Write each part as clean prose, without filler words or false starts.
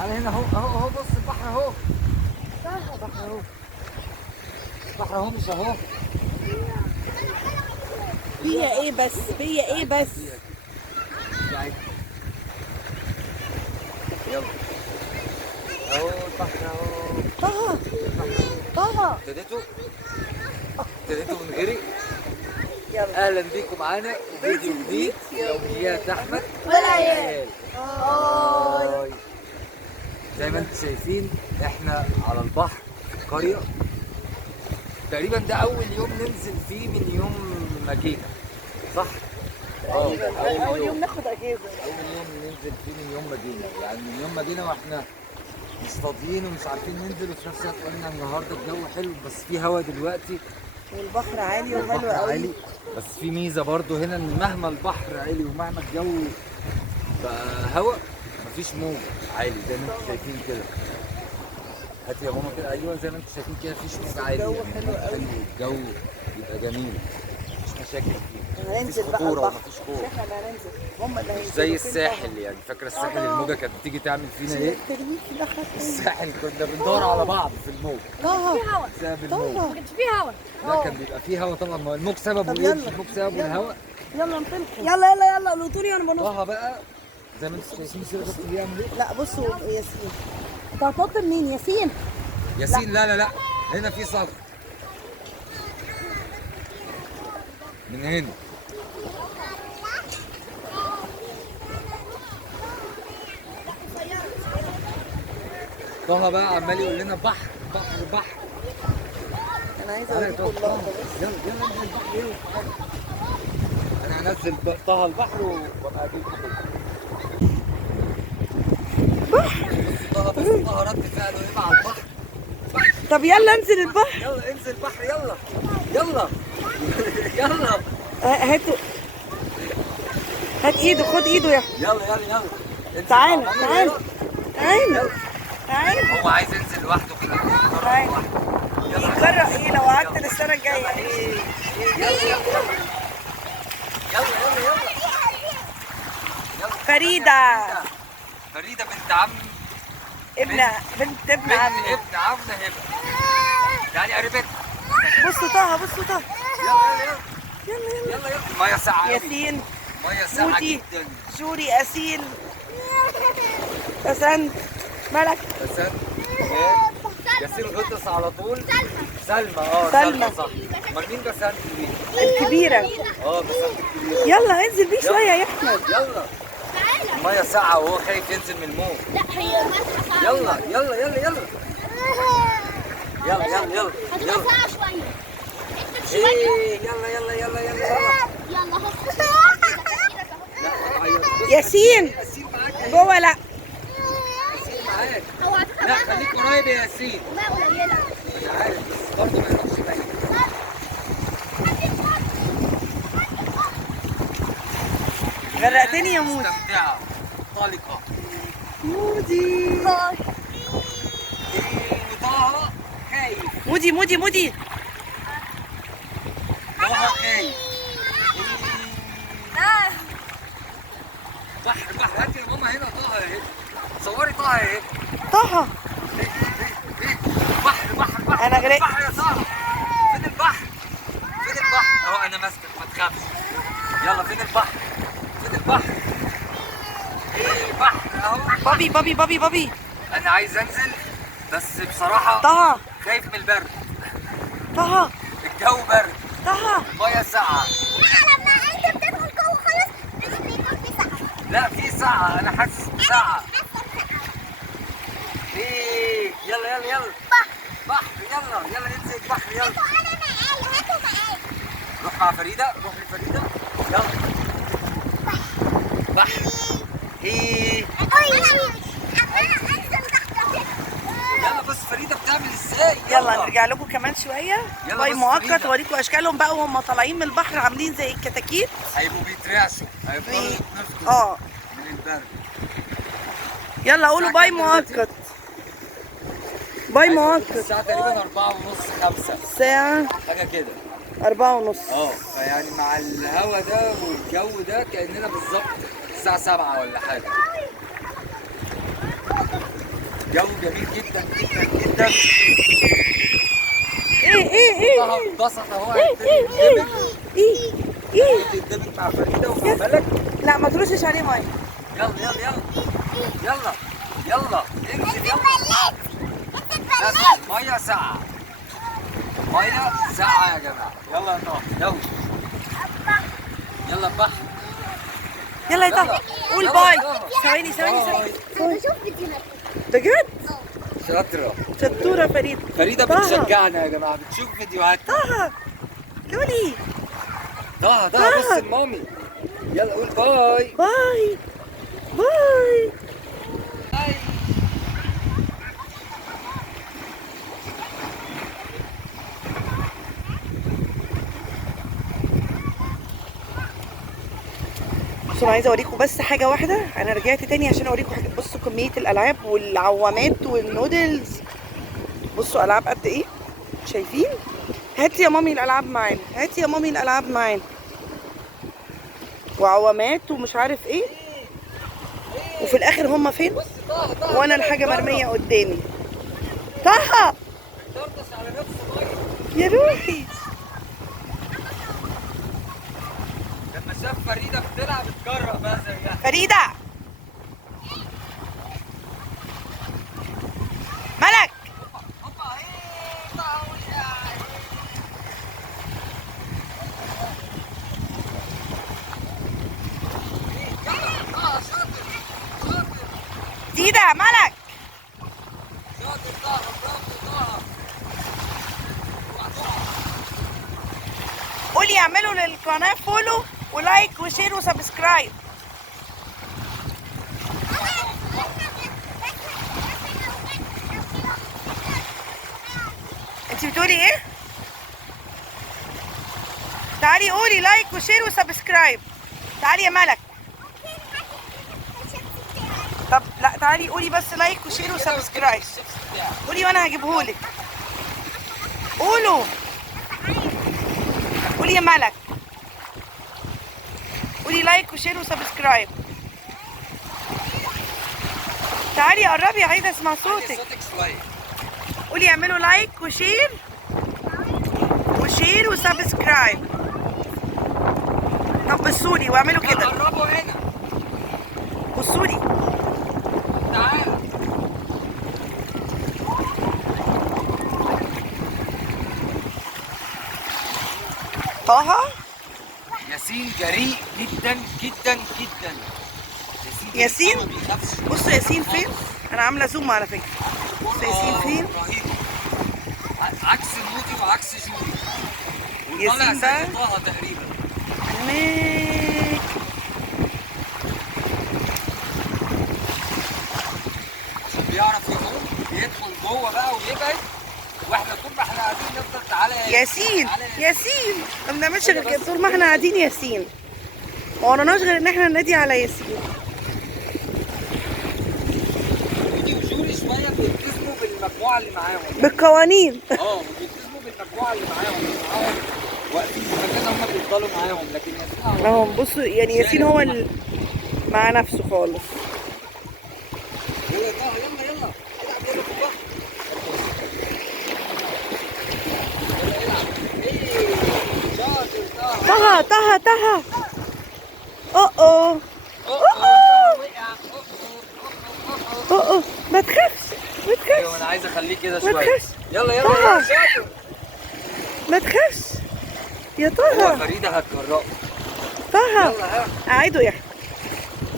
تعالى هنا اهو اهو اهو، بص البحر اهو. البحر اهو. البحر اهو مش اهو. فيها ايه بس؟ فيها ايه بس؟ يلا اهو البحر اهو. طه طه ابتديتوا من غيري. يلا. اهلا بيكم معانا فيديو جديد يوميات احمد والعيال. هاي. زي ما انتم شايفين احنا على البحر في القريه. تقريبا ده اول يوم ننزل فيه من يوم ما جينا، صح؟ اول يوم ناخد اجازه. اول يوم ننزل فيه من يوم ما جينا، يعني من يوم ما جينا واحنا مش فاضيين ومش عارفين ننزل، وفي نفس الوقت قلنا النهارده الجو حلو بس في هوا دلوقتي والبحر عالي وحلو والبحر قوي. عالي. بس في ميزه برضو هنا ان مهما البحر عالي ومهما الجو بقى هوا مفيش موج عالي زي ما انتم شايفين كده. هاتي يا ماما كده، ايوه زي ما انتم شايفين كده مفيش موج عالي، الجو يعني حلو قوي. الجو يبقى جميل مفيش مشاكل فيه، مفيش هننزل بقى خطوره البحر. ومفيش خوف. احنا اللي هننزل، هم اللي مش هينزلوا. زي فين الساحل، يعني فاكره الساحل الموجه كانت بتيجي تعمل فينا ايه؟ ترميكي بحر. الساحل كنا بندور على بعض في الموج طه بسبب الموج. طه. كانش فيه هوا. لا كان بيبقى فيه هوا طبعا، ما هو الموج سببه طب ايه؟ يلا. الموج سببه الهوا. يلا انطلقوا. يلا يلا يلا قولوا لي انا بنط. طه بقى زي ما انتم شايفين كده بصوا بيعمل ايه؟ لا بصوا ياسين. انت هتنط منين ياسين؟ ياسين لا لا لا، هنا في صخر من هنا. طه بقى عمال يقول لنا بحر بحر بحر. انا عايزه تعالى اوريكم يا طه. اللقطه بس. يلا يلا انزل البحر يلا تعالى. انا هنزل طه البحر وابقى اجيبكم طه. بس طه رد فعله ايه مع البحر؟ طب يلا انزل البحر. يلا انزل البحر يلا يلا يلا هاتوا. هات ايده، خد ايده يا احمد. يلا يلا يلا انزل تعالى مع ماما، تعالى يلا. تعالى تعالى. هو عايز ينزل لوحده كده. تعالى. يجرأ ايه لو قعدت للسنه الجايه؟ يلا يلا يلا يلا يلا. فريده. فريده بنت عم بنت ابن عمي. ابن عمنا هبه. تعالي قريبتنا. بصوا طه بصوا طه. يلا يلا يلا يلا. يلا يلا. الميه ساقعه قوي. ياسين الميه ساقعه مودي جدا. جوري اسيل بسنت ملك. بسنت ياسين غطس على طول. سلمى سلمى. صح. امال مين بسنت دي؟ الكبيره. بسنت الكبيره. يلا انزل بيه شويه يا احمد. يلا. الميه ساقعه وهو خايف ينزل من الموج. لا هي مسحة. يلا يلا يلا يلا يلا يلا يلا هتبقى يلا. ساعة شوية. انت شوية. ايه يلا يلا يلا يلا يلا. يلا اهو. لا عيط. ياسين ياسين معاك اهي. جوه. لا ياسين معاك. هو هتبقى لا خليك قريب يا ياسين. ماء قليلة. انا عارف بس برضه ما يروحش بعيد. غرقتني يا مودي. مستمتعة طلقة. مودي وطه خايف. مودي مودي مودي. طه خايف. بحر بحر. هاتي يا ماما هنا طه اهي. صوري طه اهي. طه بحر بحر بحر. أنا غرقت. بحر يا طه. فين البحر؟ فين البحر؟ اهو انا ماسكك ما تخافش. يلا فين البحر؟ فين البحر؟ ايه البحر اهو. بابي بابي بابي بابي. انا عايز انزل بس بصراحة طه خايف من البرد. طه الجو برد. طه. المية ساقعة. لما انت بتدخل جوه خالص لازم يكون في ساعة. لا في ساعة، أنا حاسس بساعة. إيه يلا يلا يلا. بحر يلا يلا انزل البحر يلا. انا معايا، هاتوا معايا. روح مع فريدة، روح لفريدة يلا. بحر. إيه انا انزل تحت كده. يلا بص فريدة بتعمل إزاي. يلا نرجع لكم كمان شويه. يلا باي بس مؤقت فريدة. اوريكم اشكالهم بقى وهم طالعين من البحر عاملين زي الكتاكيت. هيبقوا بيترعشوا، هيفضلوا بي- يتنفضوا من البرد. يلا قولوا باي مؤقت. باي مؤقت. الساعة تقريبا 4:30 5 الساعة حاجة كده. 4:30. فيعني مع الهوا ده والجو ده كأننا بالظبط الساعة 7 ولا حاجة. جو جميل جدا جدا جدا. ايه طه اتبسط اهو، هيبتدي يندمج ايه يندمج مع فريده ومع ملك. لا ما ترشش عليه ميه. يلا يلا يلا يلا يلا انزل يلا. بس ميه ساقعه، ميه ساقعه يا جماعه. يلا يا طه يلا يلا البحر. يلا يا طه يلا. قول يلا باي. يا طه. ثواني باي. انا بشوف فيديوهات. بجد شاطره شطوره فريده. فريده، طه. بتشجعنا يا جماعه، بتشوف فيديوهات. طه قولي طه طه. بص لمامي. يلا قول باي. باي باي. بصوا انا عايزه اوريكم بس حاجه واحده. انا رجعت تاني عشان اوريكم حاجه. بصوا كميه الالعاب والعوامات والنودلز. بصوا العاب قد ايه، شايفين؟ هاتي يا مامي الالعاب معانا، هاتي يا مامي الالعاب معانا، وعوامات ومش عارف ايه. وفي الاخر هم فين؟ وانا الحاجه مرميه قدامي. طه طرطش على نفسه ميه. يا روحي. لما شاف فريده بتلعب اتجرأ بقى زيها. فريده ملك. هوبا ايه طه زيده ملك. شاطر طه، برافو طه. قولي اعملوا للقناه فولو ولايك وشير وسبسكرايب. انت بتقولي ايه؟ تعالي قولي لايك وشير وسبسكرايب. تعالي يا ملك. طب لا تعالي قولي بس لايك وشير وسبسكرايب. قولي وانا هجيبهولك. قولوا. قولي يا ملك. قولي لايك وشير وسبسكرايب. تعالي قربي عايزه اسمع صوتك. صوتك شويه. قولي اعملوا لايك وشير وسبسكرايب. طب بصوا لي واعملوا كده. قربوا هنا. بصوا لي. تعال. طه ياسين جريء جدا جدا جدا. ياسين؟ ما بيخافش. بصوا ياسين فين؟ انا عامله زوم على فكره. بصوا ياسين فين؟ رهيب. عكس نوتي وعكس جوري. وطالع ياسين زي بقى طه تقريبا. هناك. عشان بيعرف يقوم بيدخل جوه بقى ويبعد، واحنا طول ما احنا قاعدين نفضل تعالى يا ياسين تعالى يا ياسين ما بنعملش غير كده طول ما احنا قاعدين. ياسين ما وراناش غير ان احنا ننادي على ياسين. نوتي وجوري شويه بيلتزموا بالمجموعه اللي معاهم. بالقوانين. بيلتزموا بالمجموعه اللي معاهم واقفين في مكان هم بيفضلوا معاهم، لكن ياسين اهو بصوا يعني ياسين هو مع نفسه خالص. يلا يا طه يلا يلا العب يلا في البحر. يلا العب. ايه شاطر طه. طه اوه اوه ما تخافش ما ايوه انا تخافش عايز اخليه كده ما شويه. تخافش. يلا يلا طه. يلا شاطر. ما تخافش يا هو طه. فريده هتجرأه. طه يلا ها. قعدوا يا احمد.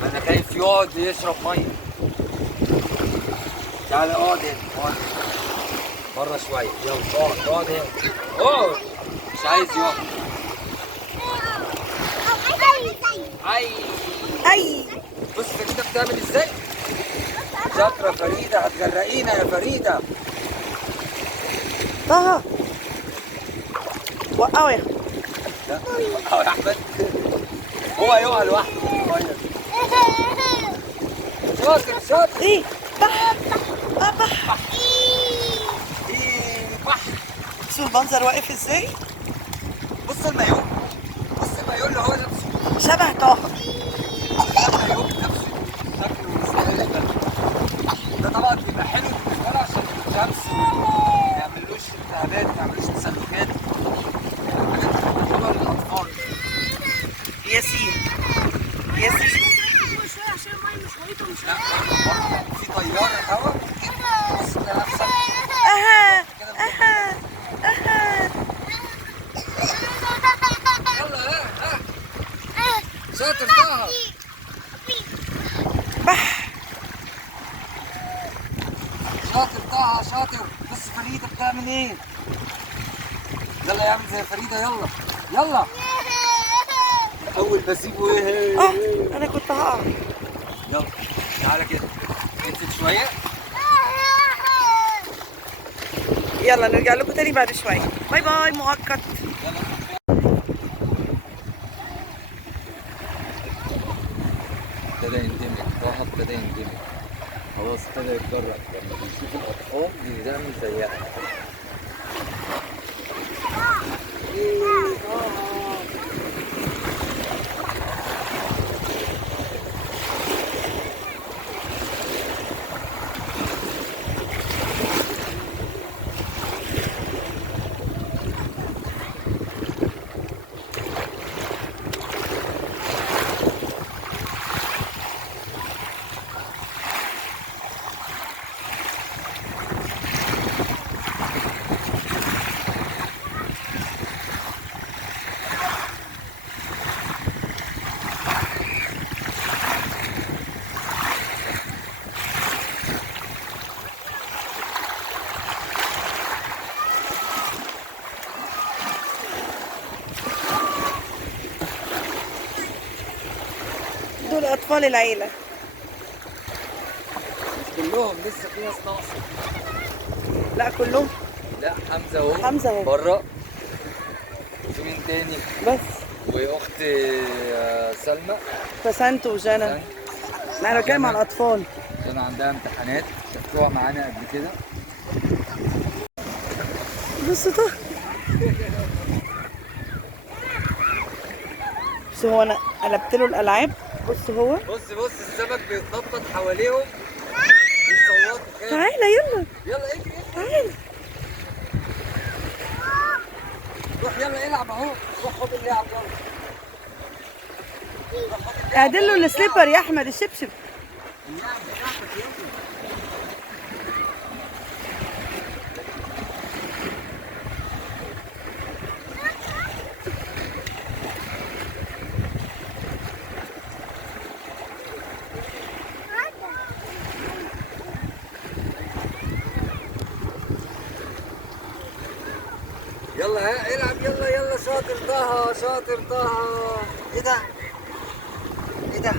انا خايف يقعد يشرب ميه. تعالى اقعد هنا اقعد بره شويه. يلا اقعد هنا. اقعد. مش عايز يقعد. اي بص فريده بتعمل ازاي؟ شاطره فريده، هتغرقينا يا فريده. طه وقعوا يا احمد. لا يا احمد هو هيقع لوحده. شاطر شاطر. ايه بح بح. ايه بحر. شوفوا المنظر واقف ازاي. بص المايو، بص المايو اللي هو نفسه. شبه طه. المايو نفسه شكله مستاهل ده. ده طبعا بيبقى حلو الشمس ما يعملوش التهابات، ما يعملوش تسلخات. الحاجات دي حلوه للاطفال. ياسين ياسين عشان الميه مش غويطه مش لا في طياره هواء بتجيب تبص تلاقي نفسك اها كده. اها اها. يلا ها شاطر طه. بح. شاطر طه شاطر. بص فريده بتعمل ايه؟ يلا يعمل زي فريده. يلا يلا. اول بسيبه ايه؟ انا كنت هقع. يلا تعالى كده انزل شويه. يلا نرجع لكم تاني بعد شويه. باي باي مؤقت. ابتدى يندمج طه، ابتدى يندمج خلاص، ابتدى يتجرأ لما بيشوف الاطفال بيعمل زيها. دول اطفال العيله. مش كلهم، لسه في ناس ناقصه. لا كلهم. لا حمزه اهو. حمزة أهو. بره. وفي مين تاني؟ بس واخت سلمى. بسنت وجنى. ما انا بتكلم على الاطفال. كان عندها امتحانات شفتوها معانا قبل كده. بص ده. بص هو انا قلبت له الالعاب. بص هو. بص السمك بيتنطط حواليهم بيصوتوا كده. تعالى يلا. يلا اجري تعالى. روح يلا العب اهو. روح خد اللعب يلا. اعدل له السليبر يا احمد الشبشب. اللعب بتاعتك يلا. يلا ها العب يلا شاطر طه شاطر طه. ايه ده؟ ايه ده؟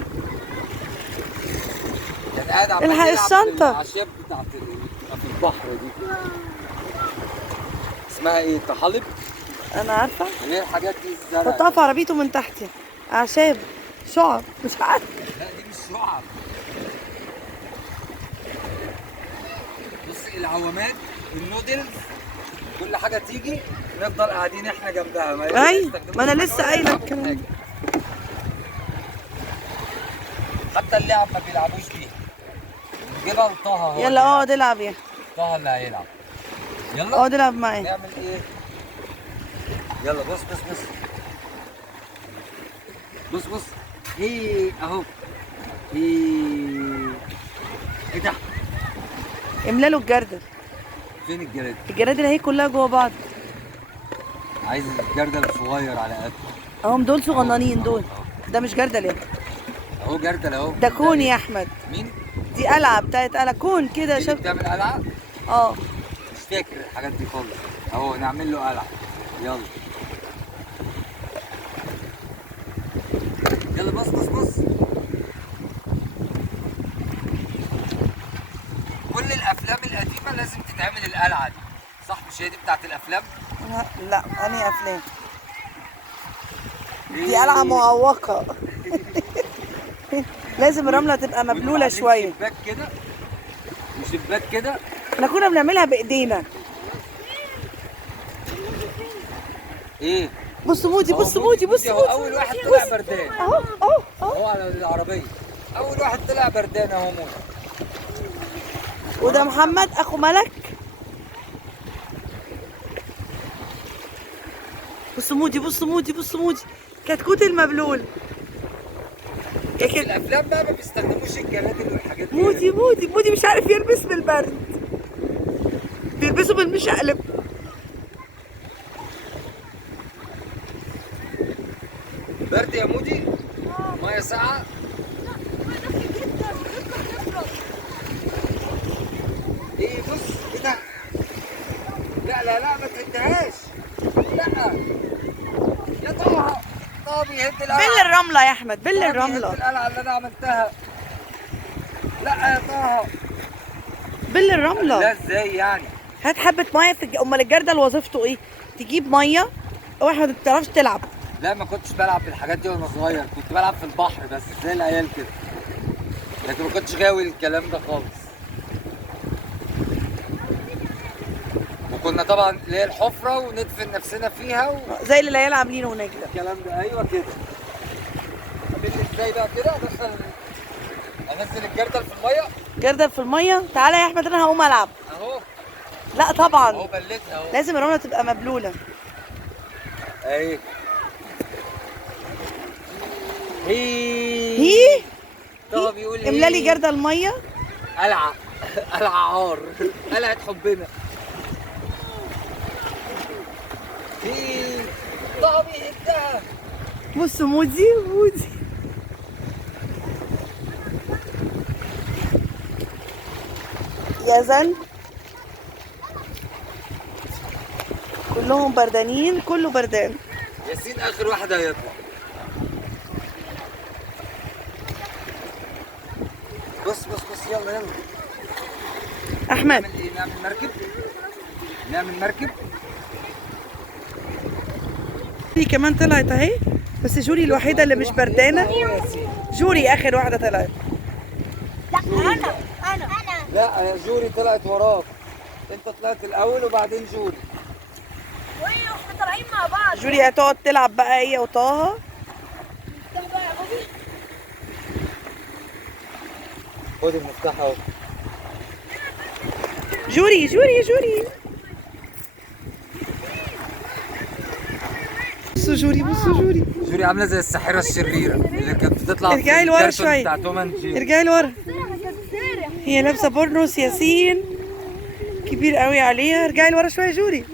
كان قاعد عمال الحق يلعب الشنطة. الأعشاب بتاعت في البحر دي. اسمها ايه؟ طحالب؟ انا عارفه. اللي هي الحاجات دي الزرع. حطها في عربيته من تحت. اعشاب. شعب مش عارفه. لا دي مش شعب. بص العوامات النودلز كل حاجه تيجي نفضل قاعدين احنا جنبها. ما انا لسه قايله الكلام. حتى اللعب ما بيلعبوش بيها. نجيبها لطه هو. يلا اقعد العب يا. طه اللي هيلعب. يلا اقعد العب معايا. نعمل ايه؟ يلا بص بص ايه اهو. ايه ده؟ املا له الجردل. فين الجردل؟ الجرادل اهي كلها جوه بعض. عايز الجردل صغير على قد. اهم دول صغننين دول. ده مش جردل ايه. اهو جردل اهو. ده كون يا احمد. مين؟ دي قلعه بتاعت قلعه كون كده دي شاف. بتعمل قلعه؟ اه. مش فاكر الحاجات دي خالص. اهو نعمل له قلعه. يلا بص كل الافلام القديمه لازم تتعمل القلعه دي صح؟ مش هي دي بتاعت الافلام؟ لا انهي افلام؟ دي قلعه معوقه. لازم الرمله تبقى مبلوله شويه. شباك كده وشباك كده. احنا كنا بنعملها بايدينا. ايه؟ بص مودي أهو مودي اهو اول واحد طلع بردان. اهو اهو على العربيه اول واحد طلع بردان اهو مودي. وده محمد اخو ملك بصوا مودي بصوا مودي بصوا مودي، كتكوت المبلول يا في كده. الافلام بقى ما بيستخدموش الجرادل والحاجات دي. مودي مودي مودي مش عارف يلبس بالبرد، بيلبسوا بالمشقلب. برد يا مودي؟ ميه ساقعه؟ ايه بص ايه ده؟ لا لا لا ما تهدهاش. لا يا طه، طه بيهد بل القلعه. الرملة يا احمد، بل طه بيهد الرملة، القلعه اللي انا عملتها. لا يا طه. بل لا الرملة. ازاي يعني؟ هات حبة مية في امال الجردل وظيفته ايه؟ تجيب مية. هو احنا ما بتعرفش تلعب. لا ما كنتش بلعب بالحاجات دي وانا صغير، كنت بلعب في البحر بس زي العيال كده، لكن ما كنتش غاوي الكلام ده خالص. وكنا طبعا اللي هي الحفره وندفن نفسنا فيها زي اللي العيال عاملينه هناك ده. والكلام ده. ايوه كده. قابلني ازاي بقى كده؟ انزل الجردل في الميه جردل في المية. تعالى يا احمد انا هقوم العب. اهو. لا اهو طبعا بلتها اهو. لازم الرملة تبقى مبلولة. اهي. هي طه بيقول ايه؟ املالي جردل مية. قلعه. قلعه عار. قلعه حبنا. طه بيهدها. بصوا مودي مودي. يا زن كلهم بردانين، كله بردان. ياسين اخر واحد هيطلع. بص بص بص يلا يلا. احمد نعمل ايه؟ نعمل مركب. نعمل مركب. جوري كمان طلعت اهي، بس جوري الوحيدة اللي مش بردانة. جوري اخر واحدة طلعت. لا انا لا يا جوري طلعت وراك. انت طلعت الاول وبعدين جوري. واحنا طالعين مع بعض. جوري هتقعد تلعب بقى هي وطه. خد المفتاح اهو. جوري جوري جوري. بصوا جوري بصوا جوري. جوري عامله زي الساحره الشريره اللي كانت بتطلع في ارجعي لورا الكرتون شوية. بتاع توم اند جيري. ارجعي لورا. هي لابسة بورنوس ياسين كبير قوي عليها. ارجعي لورا شوية جوري.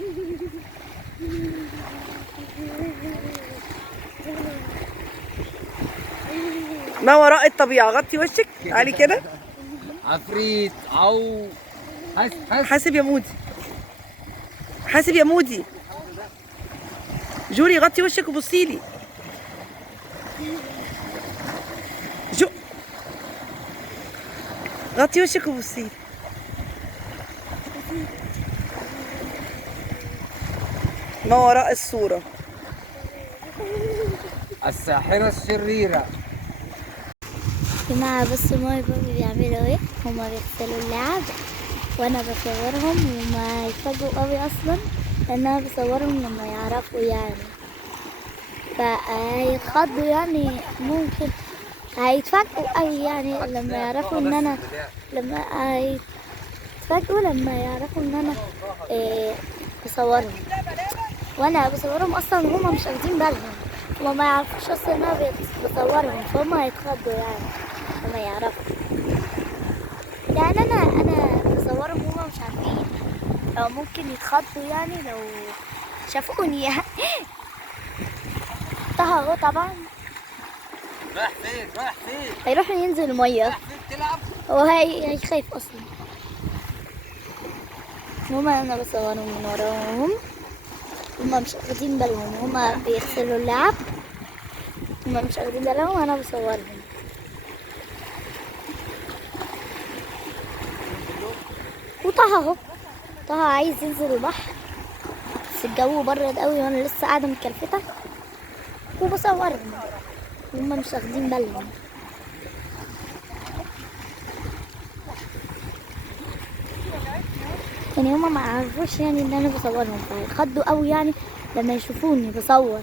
ما وراء الطبيعة. غطي وشك علي كده. عفريت عو. حاسب. حاسب يا مودي، حاسب يا مودي. جوري غطي وشك وبصيلي. جو غطي وشك وبصيلي. ما وراء الصورة. الساحره الشريره. جماعة بصوا ماما وبابي بيعملوا ايه. هما بيغسلوا اللعب وانا بصورهم، وما يتفاجئوا قوي اصلا لان انا بصورهم لما يعرفوا يعني، فهيتخضوا يعني، ممكن هيتفاجئوا قوي يعني لما يعرفوا ان انا، لما هيتفاجئوا لما يعرفوا ان انا بصورهم، وانا بصورهم اصلا وهما مش واخدين بالهم. هما ما يعرفوش اصلا ان انا بصورهم، فهم هيتخضوا يعني لما يعرفوا. يعني انا بصورهم وهما مش عارفين، او ممكن يتخضوا يعني لو شافوني يعني. طه اهو طبعا رايح فين؟ رايح فين؟ هيروح ينزل الميه، رايح فين تلعب؟ هو هيخاف اصلا. هما انا بصورهم من وراهم، هما مش واخدين بالهم، هما بيغسلوا اللعب، هما مش واخدين بالهم وانا بصورهم. وطه اهو، طه عايز ينزل البحر بس الجو برد قوي وانا لسه قاعده متكلفته وبصورهم، هما مش واخدين بالهم. يعني هما ما عرفوش يعني ان انا بصورهم، فهيتخضوا قوي يعني لما يشوفوني بصور.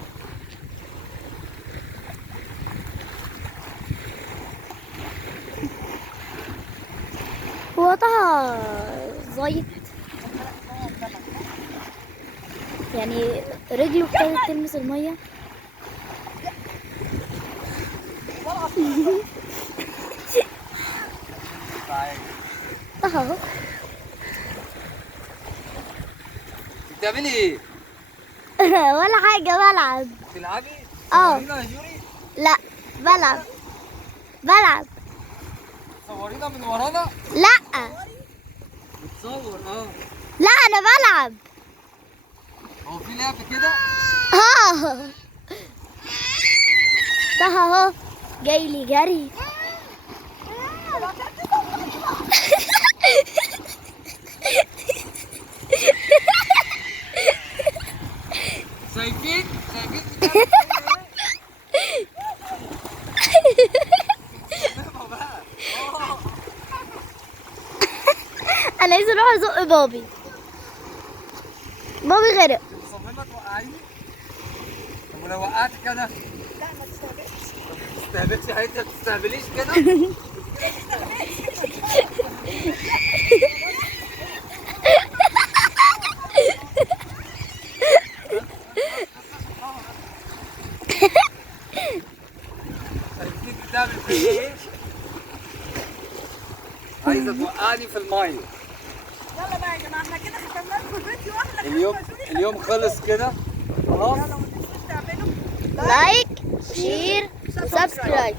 هو طه زايد يعني رجله ابتدت تلمس المية. اهو. بتعملي ايه؟ ولا حاجة، بلعب. بتلعبي؟ اه. صورينا يا يوري؟ لا، بلعب. صورينا من ورانا؟ لا بتصور لا، انا بلعب. هو في لعب كده؟ اه. ده اهو جاي لي جري. شايفين انا عايزه اروح ازق بابي غرق. مصممة توقعيني؟ طب ولو وقعتك انا؟ لا ما تستهبلش. ما تستهبلش يا حبيبتي، ما تستهبليش كده. شايفين بتعمل فيا ايه؟ عايزة توقعني في المية. يلا بقى يا جماعه، احنا كده ختمنا لكم الفيديو. احلى اليوم خلص كده خلاص. يلا ما تنسوش تعملوا لايك، شير، سبسكرايب.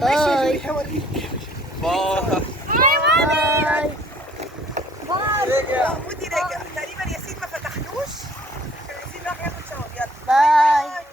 باي. هوريك. باي. باي. رجع. ودي رجع تقريبا. ياسين ما فتحلوش، ياسين راح ياخد شاور. يلا باي.